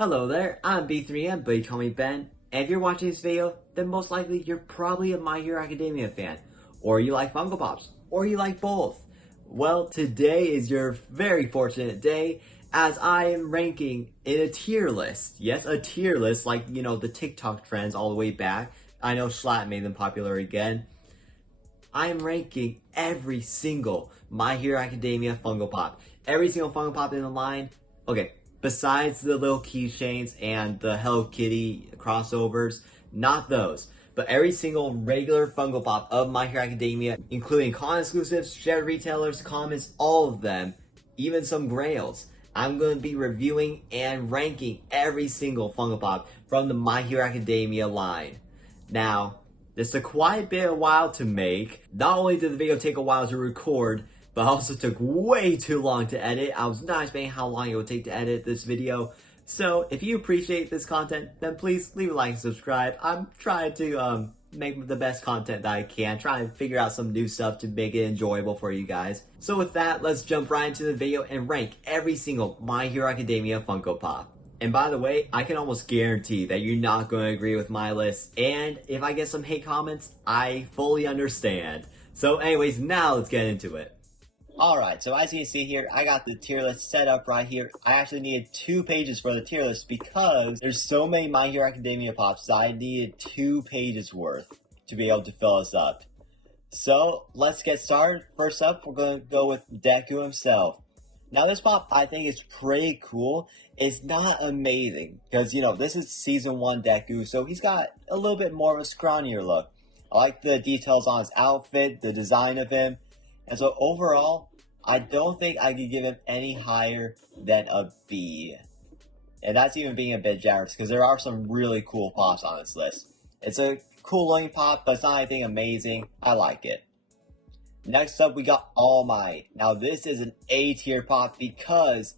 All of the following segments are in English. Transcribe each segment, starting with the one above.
Hello there, I'm B3M, but you call me Ben, and if you're watching this video, then most likely you're probably a My Hero Academia fan, or you like Funko Pops, or you like both. Well, today is your very fortunate day, as I am ranking in a tier list. Yes, a tier list, like, you know, the TikTok trends all the way back. I know Schlatt made them popular again. I am ranking every single My Hero Academia Funko Pop. Every single Funko Pop in the line. Okay, besides the little keychains and the Hello Kitty crossovers, not those. But every single regular Funko Pop of My Hero Academia, including con exclusives, shared retailers, commons, all of them, even some grails. I'm going to be reviewing and ranking every single Funko Pop from the My Hero Academia line. Now, this took quite a bit of while to make. Not only did the video take a while to record, but also took way too long to edit. I was not expecting how long it would take to edit this video. So if you appreciate this content, then please leave a like and subscribe. I'm trying to make the best content that I can. Trying to figure out some new stuff to make it enjoyable for you guys. So with that, let's jump right into the video and rank every single My Hero Academia Funko Pop. And by the way, I can almost guarantee that you're not going to agree with my list. And if I get some hate comments, I fully understand. So anyways, now let's get into it. Alright, so as you can see here, I got the tier list set up right here. I actually needed 2 pages for the tier list because there's so many My Hero Academia Pops that I needed 2 pages worth to be able to fill this up. So, let's get started. First up, we're going to go with Deku himself. Now this pop, I think, is pretty cool. It's not amazing, because, you know, this is Season 1 Deku, so he's got a little bit more of a scrawnier look. I like the details on his outfit, the design of him, and so overall, I don't think I could give him any higher than a B. And that's even being a bit generous, because there are some really cool pops on this list. It's a cool looking pop, but it's not anything amazing. I like it. Next up, we got All Might. Now, this is an A tier pop because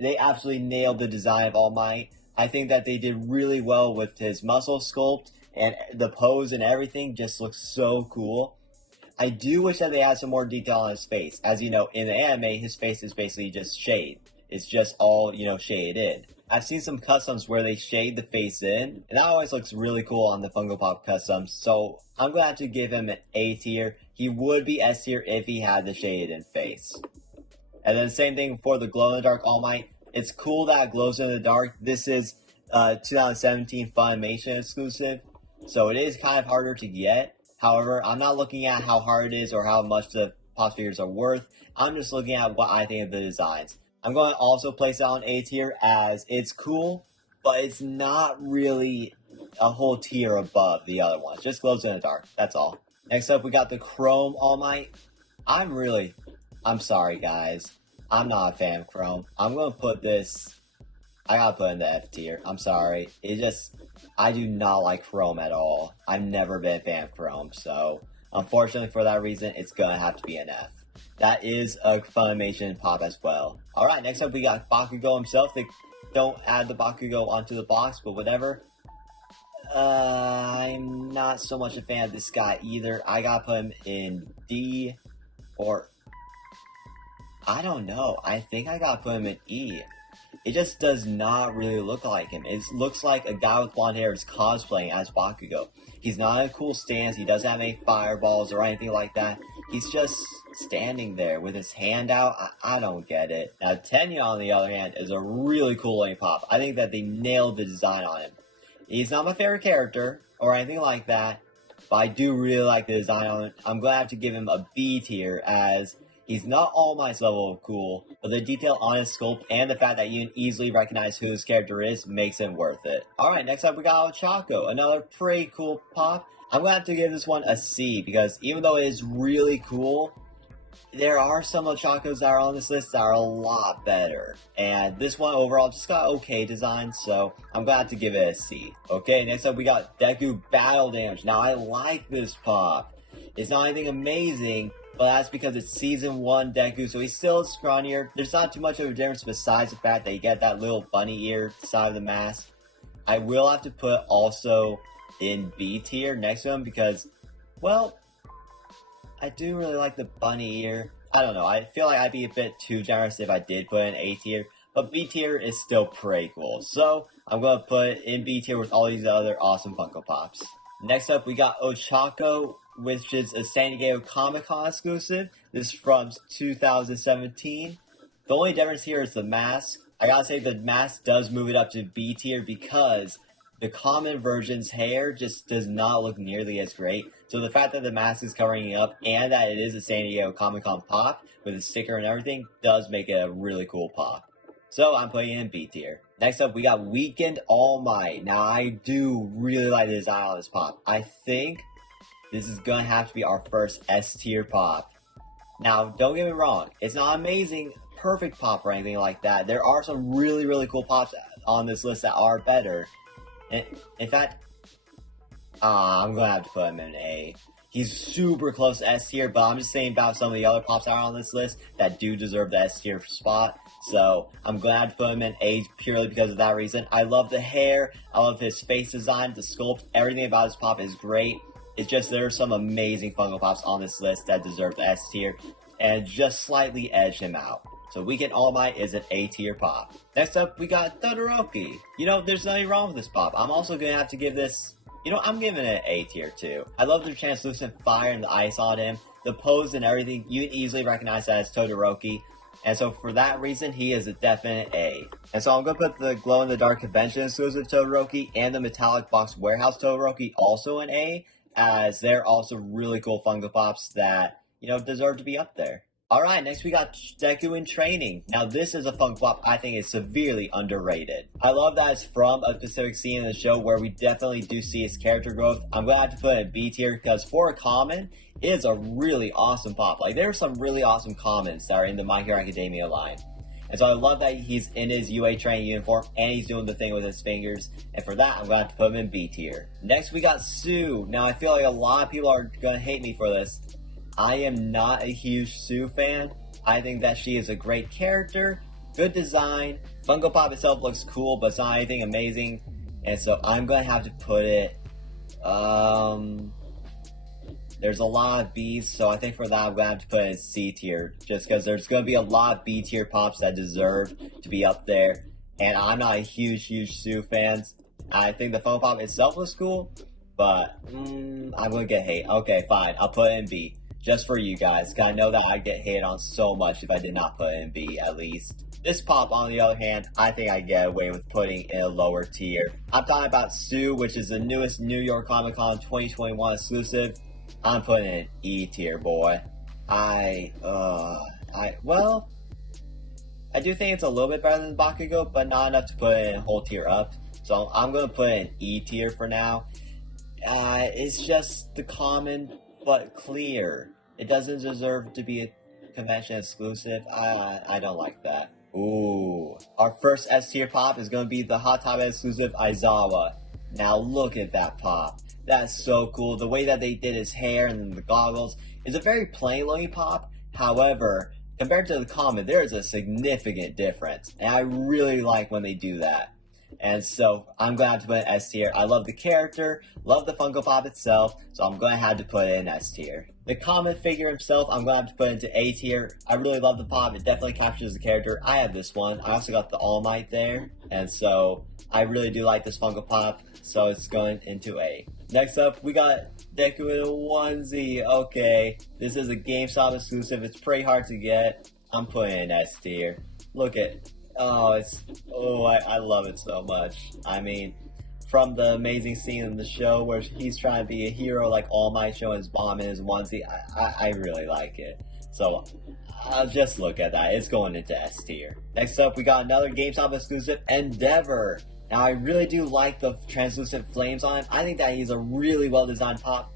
they absolutely nailed the design of All Might. I think that they did really well with his muscle sculpt, and the pose and everything just looks so cool. I do wish that they had some more detail on his face. As you know, in the anime, his face is basically just shade. It's just all, you know, shaded in. I've seen some customs where they shade the face in, and that always looks really cool on the Funko Pop customs, so I'm going to have to give him an A tier. He would be S tier if he had the shaded in face. And then same thing for the glow-in-the-dark All Might. It's cool that it glows in the dark. This is 2017 Funimation exclusive, so it is kind of harder to get. However, I'm not looking at how hard it is or how much the pop figures are worth. I'm just looking at what I think of the designs. I'm going to also place it on A tier as it's cool, but it's not really a whole tier above the other ones. Just glows in the dark, that's all. Next up, we got the Chrome All Might. I'm sorry guys, I'm not a fan of Chrome. I'm going to put this, I gotta put in the F tier. I'm sorry. I do not like Chrome at all. I've never been a fan of Chrome, so unfortunately for that reason, it's gonna have to be an F. That is a Funimation pop as well. Alright, next up we got Bakugo himself. They don't add the Bakugo onto the box, but whatever. I'm not so much a fan of this guy either. I gotta put him in D, or I don't know. I think I gotta put him in E. It just does not really look like him. It looks like a guy with blonde hair is cosplaying as Bakugo. He's not in a cool stance. He doesn't have any fireballs or anything like that. He's just standing there with his hand out. I don't get it. Now, Tenya, on the other hand, is a really cool looking pop. I think that they nailed the design on him. He's not my favorite character or anything like that, but I do really like the design on him. I'm going to have to give him a B tier, as he's not All Might's level of cool, but the detail on his sculpt and the fact that you can easily recognize who his character is makes him worth it. Alright, next up we got Chaco, another pretty cool pop. I'm going to have to give this one a C, because even though it is really cool, there are some of the Chacos that are on this list that are a lot better. And this one overall just got okay design, so I'm going to have to give it a C. Okay, next up we got Deku Battle Damage. Now I like this pop. It's not anything amazing, but that's because it's Season 1 Deku, so he's still scrawnier. There's not too much of a difference besides the fact that you get that little bunny ear side of the mask. I will have to put also in B tier next to him because, well, I do really like the bunny ear. I don't know, I feel like I'd be a bit too generous if I did put in A tier, but B tier is still pretty cool. So I'm going to put it in B tier with all these other awesome Funko Pops. Next up, we got Ochako, which is a San Diego Comic-Con exclusive. This is from 2017. The only difference here is the mask. I gotta say the mask does move it up to B tier because the common version's hair just does not look nearly as great. So the fact that the mask is covering it up and that it is a San Diego Comic-Con pop with a sticker and everything does make it a really cool pop. So I'm putting it in B tier. Next up, we got Weekend All Might. Now, I do really like the design on this pop. I think this is going to have to be our first S tier pop. Now, don't get me wrong. It's not amazing, perfect pop or anything like that. There are some really, really cool pops on this list that are better. In fact, I'm going to have to put him in A. He's super close to S tier, but I'm just saying about some of the other pops that are on this list that do deserve the S tier spot. So I'm glad to put him in A purely because of that reason. I love the hair. I love his face design, the sculpt. Everything about this pop is great. It's just there are some amazing Funko Pops on this list that deserve the S tier and just slightly edge him out. So Weekend All Might is an A tier pop. Next up, we got Todoroki. You know, there's nothing wrong with this pop. I'm also going to have to give this, you know, I'm giving it an A tier too. I love the translucent fire and the ice on him. The pose and everything, you can easily recognize that as Todoroki. And so for that reason, he is a definite A. And so I'm going to put the glow-in-the-dark convention exclusive Todoroki and the metallic box warehouse Todoroki also in A, as they're also really cool Funko Pops that, you know, deserve to be up there. Alright, next we got Deku in Training. Now this is a Funko Pop I think is severely underrated. I love that it's from a specific scene in the show where we definitely do see his character growth. I'm going to have to put it in B tier because for a common, it is a really awesome pop. Like there are some really awesome commons that are in the My Hero Academia line. And so I love that he's in his UA training uniform and he's doing the thing with his fingers. And for that, I'm going to have to put him in B tier. Next we got Sue. Now I feel like a lot of people are going to hate me for this. I am not a huge Sue fan. I think that she is a great character, good design. Funko Pop itself looks cool, but it's not anything amazing. And so I'm going to have to put it, there's a lot of B's, so I think for that I'm going to have to put it in C tier. Just because there's going to be a lot of B tier pops that deserve to be up there. And I'm not a huge Sue fan. I think the Funko Pop itself was cool, but I'm going to get hate. Okay, fine, I'll put it in B. Just for you guys, because I know that I'd get hated on so much if I did not put it in B, at least. This pop, on the other hand, I think I get away with putting in a lower tier. I'm talking about Sue, which is the newest New York Comic Con 2021 exclusive. I'm putting it in E tier, boy. Well, I do think it's a little bit better than Bakugo, but not enough to put it in a whole tier up. So I'm going to put it in E tier for now. It's just the common, but clear. It doesn't deserve to be a convention exclusive. I don't like that. Ooh. Our first S tier pop is going to be the Hot Topic exclusive Aizawa. Now look at that pop. That's so cool. The way that they did his hair and the goggles is a very plain looking pop. However, compared to the common, there is a significant difference. And I really like when they do that. And so I'm going to have to put it in S tier. I love the character, love the Funko Pop itself, so I'm going to have to put it in S tier. The common figure himself, I'm going to have to put into A tier. I really love the pop. It definitely captures the character. I have this one. I also got the All Might there. And so I really do like this Funko Pop, so it's going into A. Next up, we got Deku in a onesie. Okay, this is a GameStop exclusive. It's pretty hard to get. I'm putting it in S tier. Look at, I love it so much. I mean, from the amazing scene in the show where he's trying to be a hero like All Might showing his bomb in his onesie, I really like it. So, just look at that. It's going into S tier. Next up, we got another GameStop exclusive, Endeavor. Now, I really do like the translucent flames on him. I think that he's a really well-designed pop.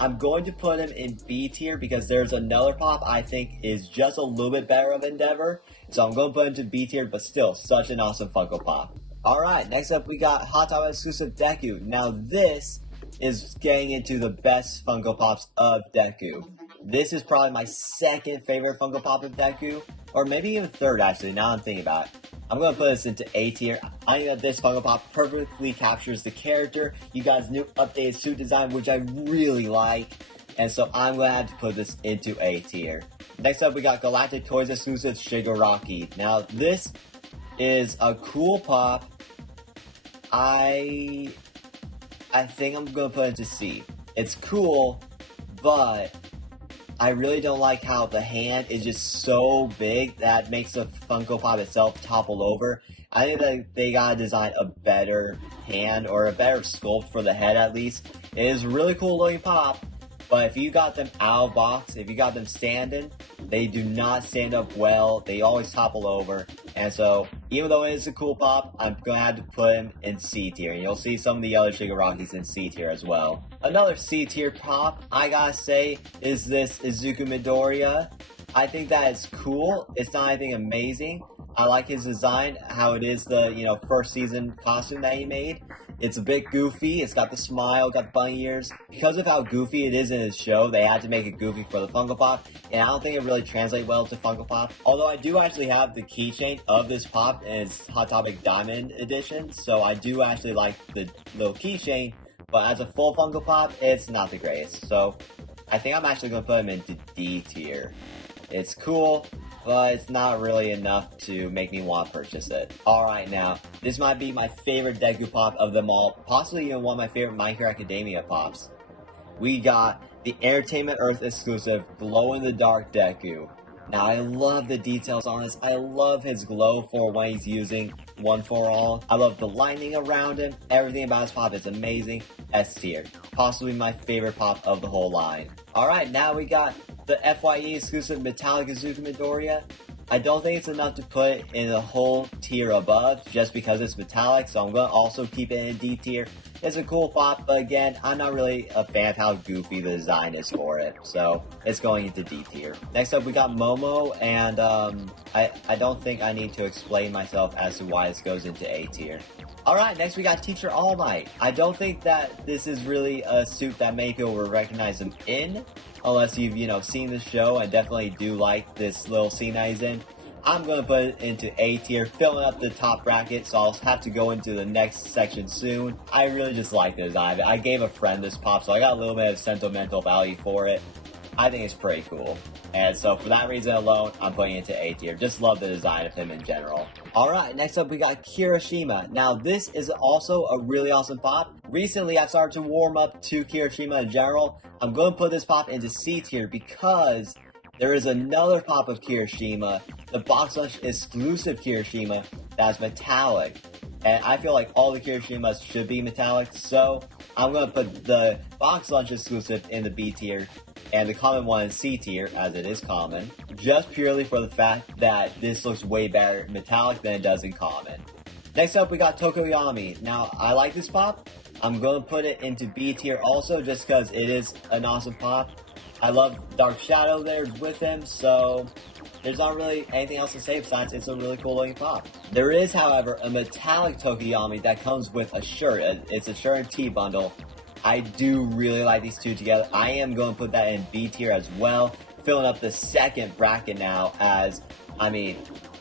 I'm going to put him in B tier because there's another pop I think is just a little bit better of Endeavor. So I'm going to put him to B tier, but still, such an awesome Funko Pop. Alright, next up we got Hot Topic exclusive Deku. Now this is getting into the best Funko Pops of Deku. This is probably my second favorite Funko Pop of Deku, or maybe even third actually, now I'm thinking about it. I'm going to put this into A tier. I think that this Funko Pop perfectly captures the character. You guys' new updated suit design, which I really like. And so I'm going to have to put this into A tier. Next up, we got Galactic Toys exclusive Shigaraki. Now, this is a cool pop. I think I'm gonna put it to C. It's cool, but I really don't like how the hand is just so big that makes the Funko Pop itself topple over. I think that they gotta design a better hand or a better sculpt for the head at least. It is a really cool looking pop, but if you got them out of box, if you got them standing, they do not stand up well. They always topple over. And so, even though it is a cool pop, I'm going to have to put him in C tier. And you'll see some of the other Shigarokis in C tier as well. Another C tier pop, I gotta say, is this Izuku Midoriya. I think that is cool. It's not anything amazing. I like his design, how it is the, first season costume that he made. It's a bit goofy. It's got the smile, got the bunny ears. Because of how goofy it is in his show, they had to make it goofy for the Funko Pop, and I don't think it really translates well to Funko Pop. Although I do actually have the keychain of this pop, and it's Hot Topic Diamond Edition, so I do actually like the little keychain, but as a full Funko Pop, it's not the greatest. So I think I'm actually going to put him into D tier. It's cool, but it's not really enough to make me want to purchase it. Alright, now, this might be my favorite Deku Pop of them all, possibly even one of my favorite My Hero Academia Pops. We got the Entertainment Earth exclusive glow-in-the-dark Deku. Now, I love the details on this. I love his glow for when he's using One For All. I love the lightning around him. Everything about his pop is amazing. S tier. Possibly my favorite pop of the whole line. Alright, now we got the FYE exclusive Metallic Izuku Midoriya. I don't think it's enough to put in a whole tier above just because it's metallic, so I'm going to also keep it in D tier. It's a cool pop, but again, I'm not really a fan of how goofy the design is for it, so it's going into D tier. Next up, we got Momo, and I don't think I need to explain myself as to why this goes into A tier. Alright, next we got Teacher All Might. I don't think that this is really a suit that many people will recognize him in, unless you've, seen the show. I definitely do like this little scene that he's in. I'm going to put it into A tier, filling up the top bracket, so I'll have to go into the next section soon. I really just like the design of it. I gave a friend this pop, so I got a little bit of sentimental value for it. I think it's pretty cool. And so for that reason alone, I'm putting it into A tier. Just love the design of him in general. Alright, next up we got Kirishima. Now this is also a really awesome pop. Recently I've started to warm up to Kirishima in general. I'm going to put this pop into C tier because there is another pop of Kirishima, the Box Lunch exclusive Kirishima, that's metallic. And I feel like all the Kirishimas should be metallic, so I'm going to put the Box Lunch exclusive in the B tier and the common one in C tier, as it is common, just purely for the fact that this looks way better metallic than it does in common. Next up, we got Tokoyami. Now, I like this pop. I'm going to put it into B tier also, just because it is an awesome pop. I love Dark Shadow there with him, so there's not really anything else to say besides it's a really cool looking pop. There is, however, a metallic Tokoyami that comes with a shirt. It's a shirt and tee bundle. I do really like these two together. I am going to put that in B tier as well, filling up the second bracket now as,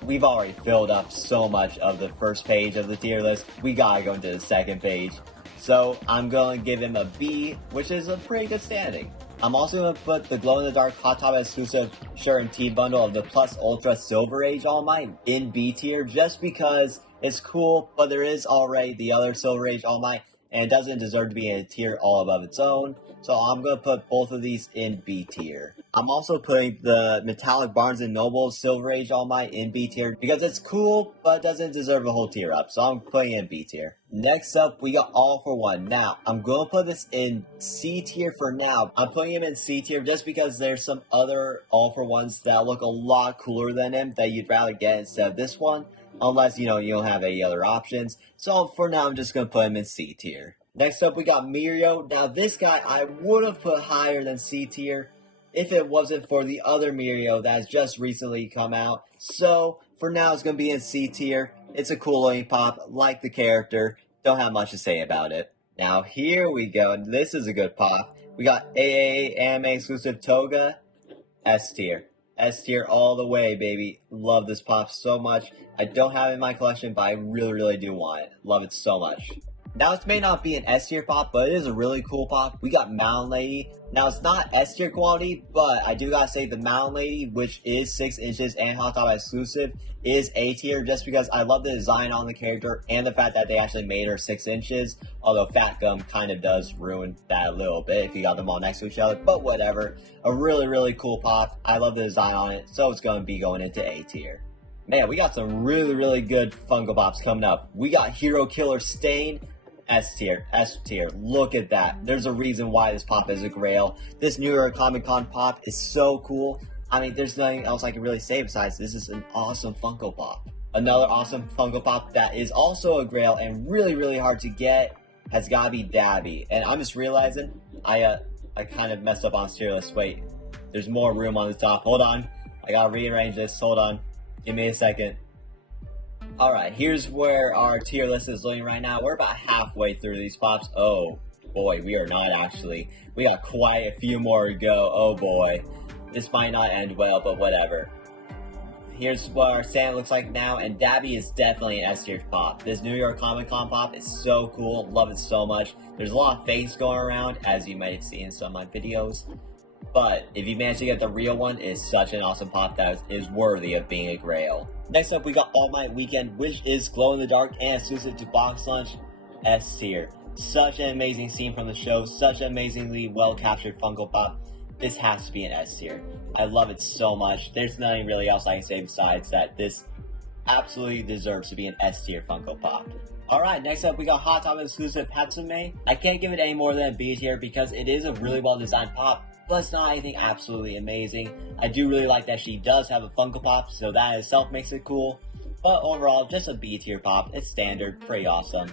we've already filled up so much of the first page of the tier list. We gotta go into the second page. So I'm going to give him a B, which is a pretty good standing. I'm also going to put the glow-in-the-dark Hot Topic exclusive shirt and tee bundle of the Plus Ultra Silver Age All Might in B tier, just because it's cool, but there is already the other Silver Age All Might, and it doesn't deserve to be in a tier all above its own, so I'm going to put both of these in B tier. I'm also putting the metallic Barnes & Noble Silver Age All Might in B tier, because it's cool, but it doesn't deserve a whole tier up, so I'm putting it in B tier. Next up, we got All For One. Now, I'm going to put this in C tier for now. I'm putting him in C tier just because there's some other All For Ones that look a lot cooler than him that you'd rather get instead of this one. Unless, you don't have any other options. So, for now, I'm just going to put him in C tier. Next up, we got Mirio. Now, this guy I would have put higher than C tier if it wasn't for the other Mirio that has just recently come out. So, for now, it's going to be in C tier. It's a cool looking pop, like the character. Don't have much to say about it. Now, here we go. This is a good pop. We got AAA Anime exclusive Toga. S tier. S tier all the way, baby. Love this pop so much. I don't have it in my collection, but I really, really do want it. Love it so much. Now, this may not be an S tier pop, but it is a really cool pop. We got Mountain Lady. Now, it's not S tier quality, but I do gotta say the Mountain Lady, which is 6 inches and Hot Top exclusive, is A tier just because I love the design on the character and the fact that they actually made her 6 inches. Although Fat Gum kind of does ruin that a little bit if you got them all next to each other, but whatever. A really, really cool pop. I love the design on it, so it's gonna be going into A tier. Man, we got some really, really good Funko Pops coming up. We got Hero Killer Stain. S tier, S tier. Look at that. There's a reason why this pop is a grail. This New York Comic Con pop is so cool. I mean, there's nothing else I can really say besides this is an awesome Funko Pop. Another awesome Funko Pop that is also a grail and really, really hard to get has gotta be Dabby. And I'm just realizing I kind of messed up on this tier list. Wait, there's more room on the top. Hold on. I gotta rearrange this. Hold on. Give me a second. Alright, here's where our tier list is looking right now. We're about halfway through these pops. Oh boy, we are not actually. We got quite a few more to go. Oh boy. This might not end well, but whatever. Here's what our stand looks like now, and Dabby is definitely an S tier pop. This New York Comic Con pop is so cool. Love it so much. There's a lot of fakes going around, as you might have seen in some of my videos. But if you manage to get the real one, it's such an awesome pop that is worthy of being a grail. Next up, we got All Might Weekend, which is glow in the dark and exclusive to Box Lunch. S tier. Such an amazing scene from the show, such an amazingly well captured Funko Pop. This has to be an S tier. I love it so much. There's nothing really else I can say besides that this absolutely deserves to be an S tier Funko Pop. Alright, next up we got Hot Top exclusive Hatsume. I can't give it any more than a B tier because it is a really well designed pop, but it's not anything absolutely amazing. I do really like that she does have a Funko Pop, so that in itself makes it cool. But overall, just a B tier pop. It's standard, pretty awesome.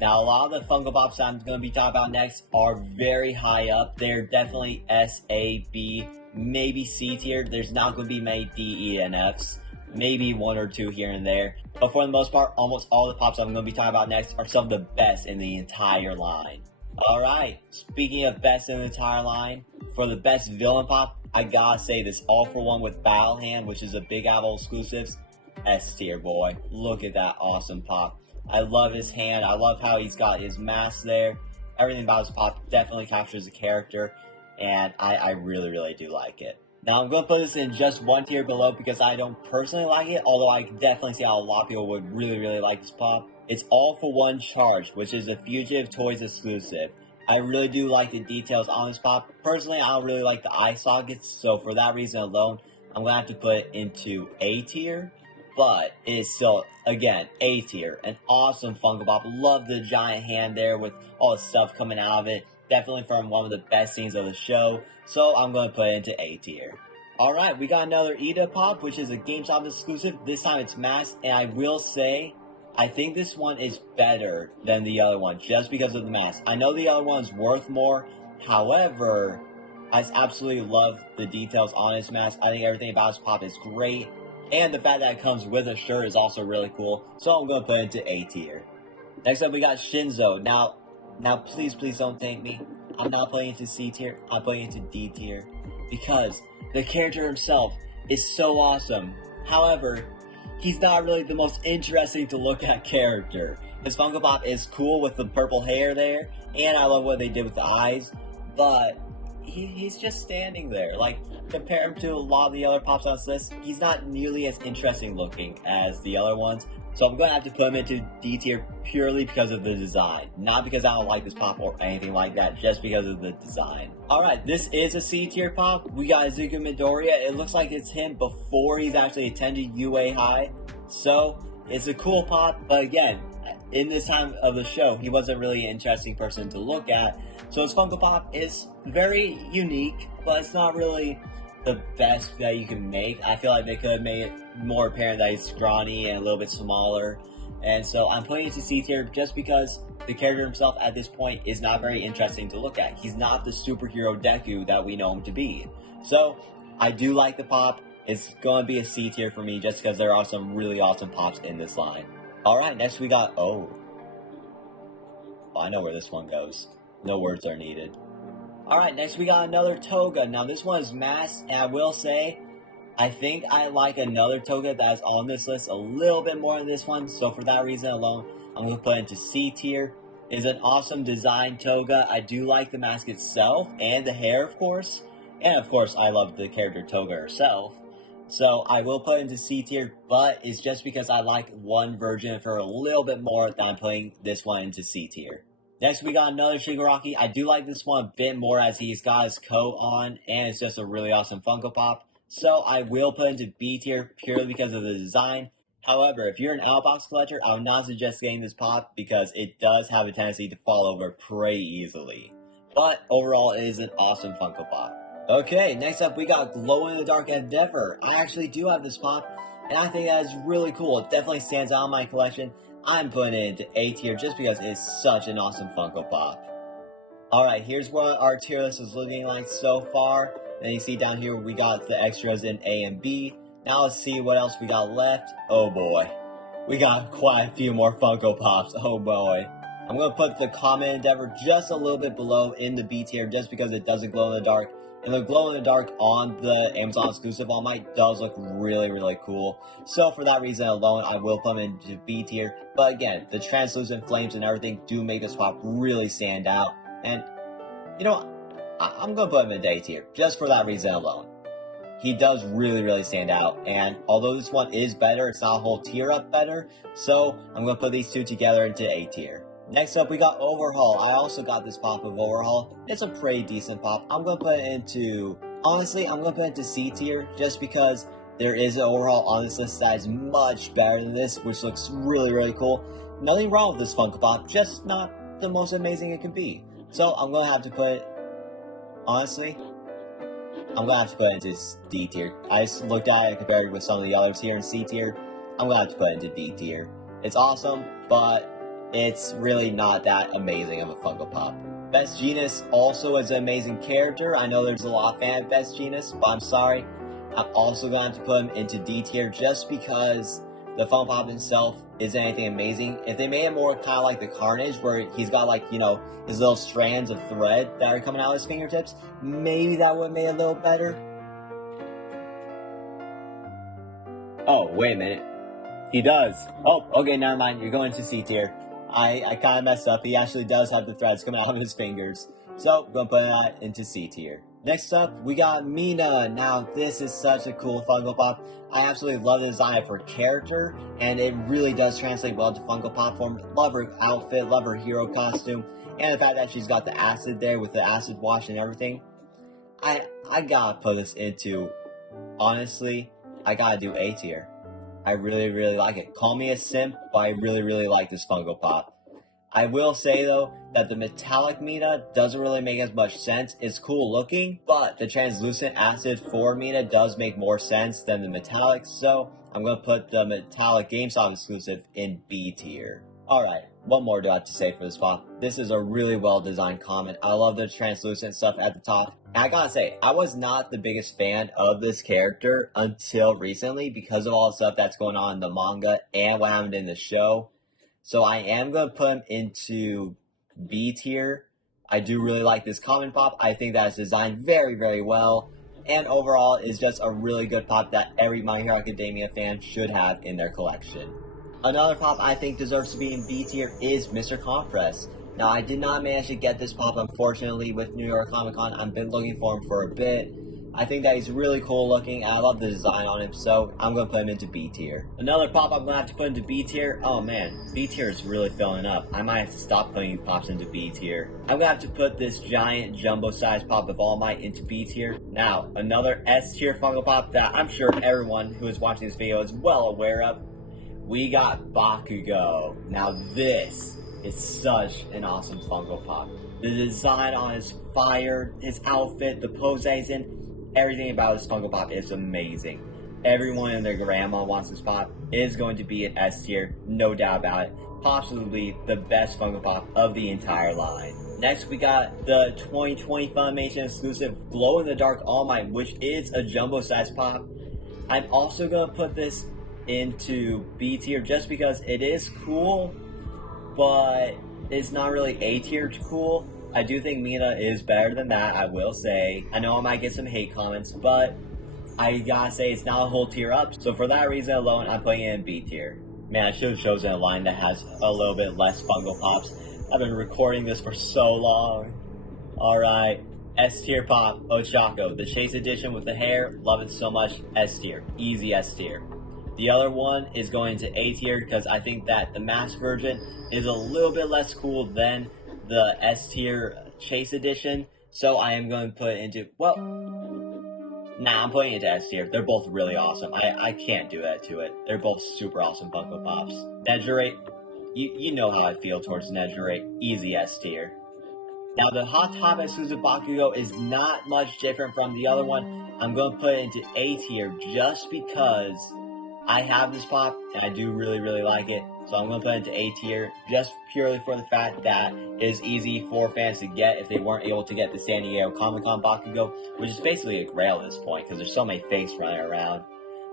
Now, a lot of the Funko Pops I'm going to be talking about next are very high up. They're definitely S, A, B, maybe C tier. There's not going to be many D, E, and Fs. Maybe one or two here and there. But for the most part, almost all the pops I'm going to be talking about next are some of the best in the entire line. Alright, speaking of best in the entire line, for the best villain pop, I gotta say this All For One with Battle Hand, which is a Big Apple exclusives. S tier, boy. Look at that awesome pop. I love his hand. I love how he's got his mask there. Everything about his pop definitely captures the character, and I really, really do like it. Now, I'm going to put this in just one tier below because I don't personally like it, although I can definitely see how a lot of people would really, really like this pop. It's All For One Charge, which is a Fugitive Toys exclusive. I really do like the details on this pop. Personally, I don't really like the eye sockets, so for that reason alone, I'm going to have to put it into A tier. But it is still, again, A tier. An awesome Funko Pop. Love the giant hand there with all the stuff coming out of it. Definitely from one of the best scenes of the show. So I'm going to put it into A tier. Alright, we got another Ida Pop, which is a GameStop exclusive. This time it's masked. And I will say, I think this one is better than the other one. Just because of the mask. I know the other one's worth more. However, I absolutely love the details on his mask. I think everything about his pop is great. And the fact that it comes with a shirt is also really cool. So I'm going to put it into A tier. Next up, we got Shinzo. Now, please don't thank me. I'm not putting it into C tier. I'm putting it into D tier. Because the character himself is so awesome. However, he's not really the most interesting to look at character. His Funko Pop is cool with the purple hair there. And I love what they did with the eyes. But he's just standing there. Like, compare him to a lot of the other pops on this list, he's not nearly as interesting looking as the other ones. So I'm going to have to put him into D tier purely because of the design. Not because I don't like this pop or anything like that, just because of the design. Alright, this is a C tier pop. We got Izuku Midoriya. It looks like it's him before he's actually attended UA High. So, it's a cool pop, but again, in this time of the show, he wasn't really an interesting person to look at. So his Funko Pop is very unique, but it's not really the best that you can make. I feel like they could have made it more apparent that he's scrawny and a little bit smaller. And so I'm putting it to C tier just because the character himself at this point is not very interesting to look at. He's not the superhero Deku that we know him to be. So I do like the pop. It's going to be a C tier for me just because there are some really awesome pops in this line. Alright, next we got, I know where this one goes. No words are needed. Alright, next we got another Toga. Now this one is masked, and I will say, I think I like another Toga that is on this list a little bit more than this one. So for that reason alone, I'm going to put it into C tier. is an awesome design toga. I do like the mask itself and the hair, of course. And of course, I love the character Toga herself. So I will put into C tier, but it's just because I like one version of her a little bit more that I'm putting this one into C tier. Next, we got another Shigaraki. I do like this one a bit more as he's got his coat on, and it's just a really awesome Funko Pop. So I will put into B tier purely because of the design. However, if you're an outbox collector, I would not suggest getting this pop because it does have a tendency to fall over pretty easily. But overall, it is an awesome Funko Pop. Okay, next up we got Glow in the Dark Endeavor. I actually do have this pop, and I think that is really cool. It definitely stands out in my collection. I'm putting it into A tier just because it's such an awesome Funko Pop. Alright, here's what our tier list is looking like so far. Then you see down here we got the extras in A and B. Now let's see what else we got left. Oh boy. We got quite a few more Funko Pops. Oh boy. I'm going to put the Common Endeavor just a little bit below in the B tier just because it doesn't glow in the dark. And the glow in the dark on the Amazon exclusive All Might does look really, really cool. So for that reason alone, I will put them into B tier. But again, the translucent flames and everything do make this pop really stand out. And, you know, I'm going to put him in A tier just for that reason alone. He does really, really stand out. And although this one is better, it's not a whole tier up better. So I'm going to put these two together into A tier. Next up, we got Overhaul. I also got this pop of Overhaul. It's a pretty decent pop. I'm going to put it into... Honestly, I'm going to put it into C tier just because there is an Overhaul on this list that is much better than this, which looks really, really cool. Nothing wrong with this Funko Pop, just not the most amazing it can be. So I'm going to have to put... Honestly, I'm going to have to put it into D tier. I just looked at it and compared it with some of the others here in C tier. I'm going to have to put it into D tier. It's awesome, but... it's really not that amazing of a Funko Pop. Best Jeanist also is an amazing character. I know there's a lot of fans of Best Jeanist, but I'm sorry. I'm also going to have to put him into D tier just because the Funko Pop himself isn't anything amazing. If they made it more kind of like the Carnage, where he's got like, you know, his little strands of thread that are coming out of his fingertips, maybe that would have made it a little better. Oh, wait a minute. He does. Oh, okay, never mind. You're going to C tier. I kind of messed up. He actually does have the threads coming out of his fingers. So, I'm going to put that into C tier. Next up, we got Mina. Now, this is such a cool Funko Pop. I absolutely love the design of her character, and it really does translate well to Funko Pop form. Love her outfit, love her hero costume, and the fact that she's got the acid there with the acid wash and everything. I gotta put this into, honestly, I gotta do A tier. I really, really like it. Call me a simp, but I really, really like this Funko Pop. I will say, though, that the metallic Mina doesn't really make as much sense. It's cool looking, but the translucent acid for Mina does make more sense than the metallic, so I'm going to put the metallic GameStop exclusive in B tier. Alright, what more do I have to say for this pop? This is a really well-designed comment. I love the translucent stuff at the top. And I gotta say, I was not the biggest fan of this character until recently because of all the stuff that's going on in the manga and what happened in the show. So I am going to put him into B tier. I do really like this common pop. I think that it's designed very, very well. And overall, is just a really good pop that every My Hero Academia fan should have in their collection. Another pop I think deserves to be in B tier is Mr. Compress. Now, I did not manage to get this pop, unfortunately, with New York Comic Con. I've been looking for him for a bit. I think that he's really cool looking, and I love the design on him, so I'm going to put him into B tier. Another pop I'm going to have to put into B tier. Oh man, B tier is really filling up. I might have to stop putting pops into B tier. I'm going to have to put this giant jumbo-sized pop of All Might into B tier. Now, another S tier Funko Pop that I'm sure everyone who is watching this video is well aware of. We got Bakugo. Now this is such an awesome Funko Pop. The design on his fire, his outfit, the pose that he's in, everything about this Funko Pop is amazing. Everyone and their grandma wants this pop. It is going to be an S tier, no doubt about it. Possibly the best Funko Pop of the entire line. Next, we got the 2020 Funimation exclusive Glow in the Dark All Might, which is a jumbo size pop. I'm also going to put this into B tier just because it is cool, but it's not really A tier cool. I do think Mina is better than that, I will say. I know I might get some hate comments, but I gotta say it's not a whole tier up. So for that reason alone, I'm putting it in B tier. Man, I should have chosen a line that has a little bit less Funko Pops. I've been recording this for so long. Alright, S tier pop, Ochako. The Chase edition with the hair, love it so much. S tier, easy S tier. The other one is going to A tier because I think that the mask version is a little bit less cool than the S tier Chase edition. So I am going to put it into, I'm putting it into S tier. They're both really awesome. I can't do that to it. They're both super awesome Funko Pops. Nejire, you know how I feel towards Nejire. Easy S tier. Now the Hot Top exclusive Bakugo is not much different from the other one. I'm going to put it into A tier just because I have this pop and I do really like it. So I'm going to put it into A tier just purely for the fact that it is easy for fans to get if they weren't able to get the San Diego Comic-Con Bakugo, which is basically a grail at this point because there's so many fakes running around.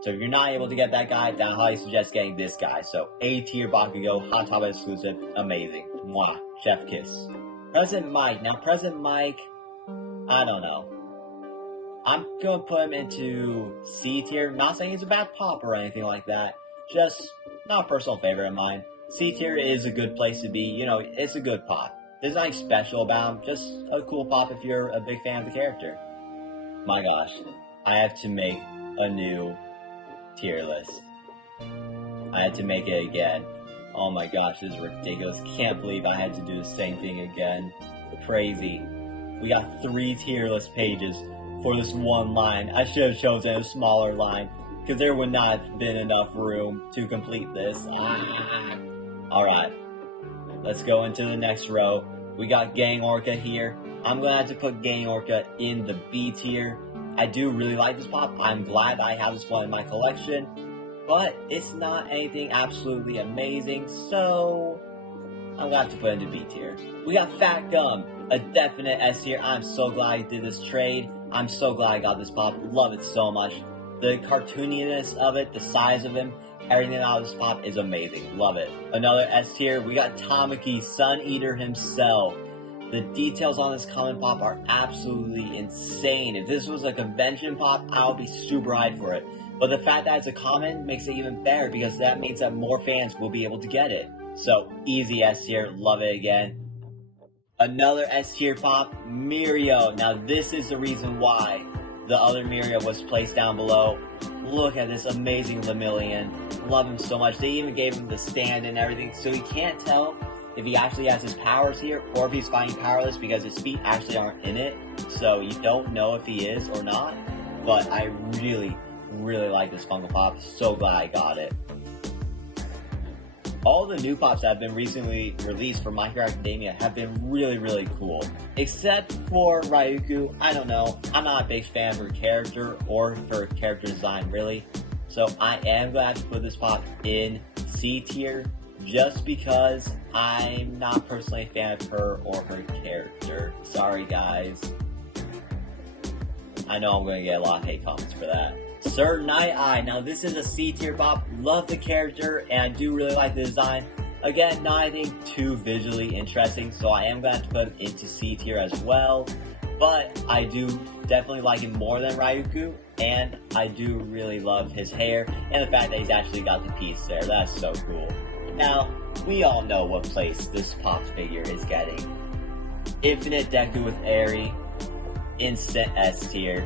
So if you're not able to get that guy, then I highly suggest getting this guy. So A tier Bakugo, Hot Top exclusive, amazing. Mwah, chef kiss. President Mike. Now President Mike, I don't know. I'm going to put him into C tier. Not saying he's a bad pop or anything like that. Just not a personal favorite of mine. C tier is a good place to be. You know, it's a good pop. There's nothing special about him. Just a cool pop if you're a big fan of the character. My gosh. I have to make a new tier list. I had to make it again. Oh my gosh, this is ridiculous. Can't believe I had to do the same thing again. Crazy. We got 3 tier list pages for this one line. I should have chosen a smaller line because there would not have been enough room to complete this. Alright, let's go into the next row. We got Gang Orca here. I'm going to have to put Gang Orca in the B tier. I do really like this pop. I'm glad I have this one in my collection, but it's not anything absolutely amazing, so I'm going to have to put it into B tier. We got Fat Gum, a definite S tier. I'm so glad I did this trade. I'm so glad I got this pop. Love it so much. The cartooniness of it, the size of him, everything out of this pop is amazing. Love it. Another S tier, we got Tamaki, Sun Eater himself. The details on this common pop are absolutely insane. If this was a convention pop, I would be super hyped for it. But the fact that it's a common makes it even better because that means that more fans will be able to get it. So, easy S tier, love it again. Another S tier pop, Mirio. Now this is the reason why the other Mirio was placed down below. Look at this amazing Lemillion. Love him so much. They even gave him the stand and everything, so you can't tell if he actually has his powers here or if he's fighting powerless because his feet actually aren't in it. So you don't know if he is or not. But I really like this Funko Pop. So glad I got it. All the new pops that have been recently released for My Hero Academia have been really cool. Except for Ryuku, I don't know. I'm not a big fan of her character or her character design, really. So I am glad to put this pop in C tier just because I'm not personally a fan of her or her character. Sorry, guys. I know I'm going to get a lot of hate comments for that. Sir Night Eye. Now this is a C tier pop. Love the character and I do really like the design. Again, not anything too visually interesting, so I am going to have to put him into C tier as well. But I do definitely like him more than Ryuku, and I do really love his hair and the fact that he's actually got the piece there. That's so cool. Now, we all know what place this pop figure is getting. Infinite Deku with Eri. Instant S tier.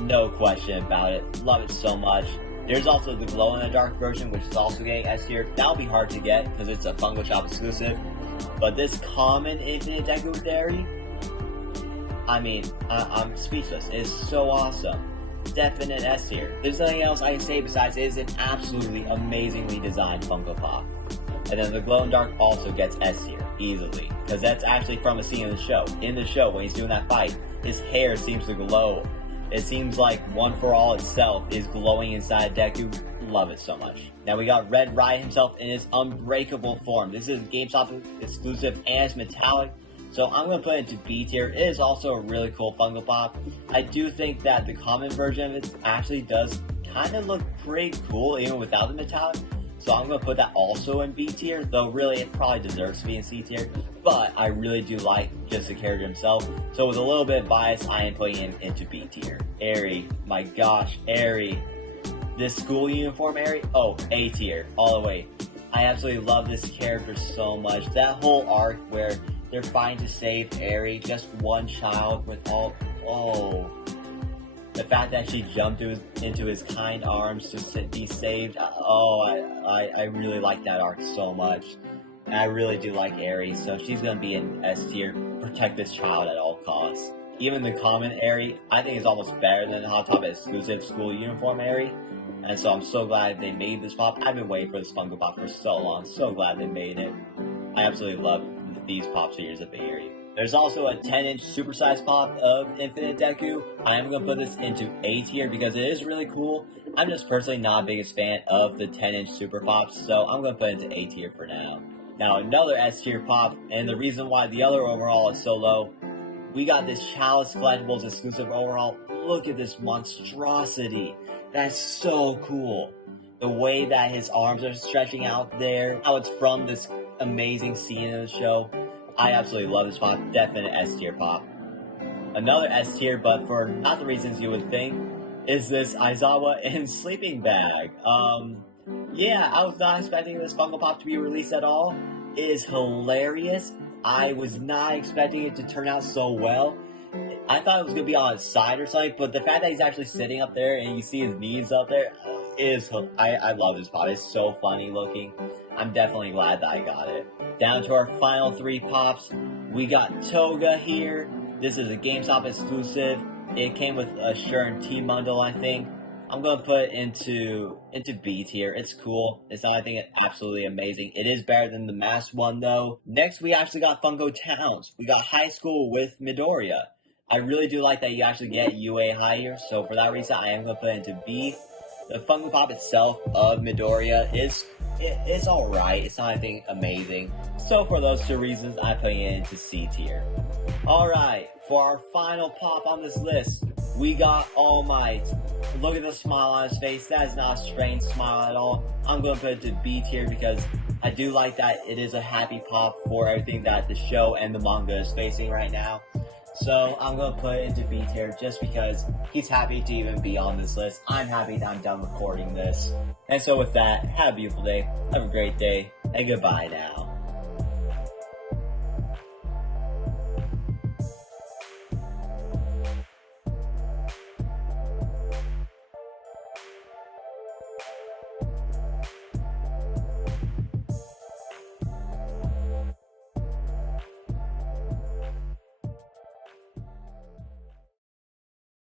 No question about it. Love it so much. There's also the glow-in-the-dark version, which is also getting S tier. That'll be hard to get because it's a Funko Shop exclusive. But this common Infinite Deku with Eri, I mean, I'm speechless. It's so awesome. Definite S tier. There's nothing else I can say besides it is an absolutely amazingly designed Funko Pop. And then the glow-in-dark also gets S tier, easily. Because that's actually from a scene in the show. In the show, when he's doing that fight, his hair seems to glow. It seems like One For All itself is glowing inside Deku. Love it so much. Now we got Red Riot himself in his unbreakable form. This is GameStop exclusive and it's metallic. So I'm going to put it into B tier. It is also a really cool Funko Pop. I do think that the common version of it actually does kind of look pretty cool even without the metallic. So I'm going to put that also in B tier, though really it probably deserves to be in C tier. But I really do like just the character himself. So with a little bit of bias, I am putting him into B tier. Eri, my gosh, Eri. This school uniform Eri, oh, A tier, all the way. I absolutely love this character so much. That whole arc where they're fighting to save Eri, just one child with all, oh. The fact that she jumped into his kind arms to be saved, I really like that arc so much. And I really do like Eri, so she's going to be in S tier, protect this child at all costs. Even the common Eri, I think is almost better than the Hot Topic exclusive school uniform Eri. And so I'm so glad they made this pop. I've been waiting for this Funko Pop for so long, so glad they made it. I absolutely love these pop figures of Eri. There's also a 10-inch supersized pop of Infinite Deku. I am going to put this into A tier because it is really cool. I'm just personally not the biggest fan of the 10-inch super pops, so I'm going to put it into A tier for now. Now another S tier pop, and the reason why the other overall is so low, we got this Chalice Collectibles exclusive overall. Look at this monstrosity. That's so cool. The way that his arms are stretching out there, how it's from this amazing scene in the show. I absolutely love this pop. Definite S tier pop. Another S tier, but for not the reasons you would think, is this Aizawa in sleeping bag. Yeah, I was not expecting this Funko Pop to be released at all. It is hilarious. I was not expecting it to turn out so well. I thought it was going to be on its side or something, but the fact that he's actually sitting up there and you see his knees up there is, I love this pop. It's so funny looking. I'm definitely glad that I got it. Down to our final 3 pops. We got Toga here. This is a GameStop exclusive. It came with a shirt and tee bundle, I think. I'm going to put it into B tier. It's cool. It's not, I think, absolutely amazing. It is better than the masked one, though. Next, we actually got Funko Towns. We got High School with Midoriya. I really do like that you actually get UA higher, so for that reason, I am going to put it into B. The Funko Pop itself of Midoriya it's alright. It's not anything amazing. So for those 2 reasons, I'm putting it into C tier. Alright, for our final pop on this list, we got All Might. Look at the smile on his face. That is not a strange smile at all. I'm going to put it to B tier because I do like that it is a happy pop for everything that the show and the manga is facing right now. So I'm going to put it into B tier just because he's happy to even be on this list. I'm happy that I'm done recording this. And so with that, have a beautiful day, have a great day, and goodbye now.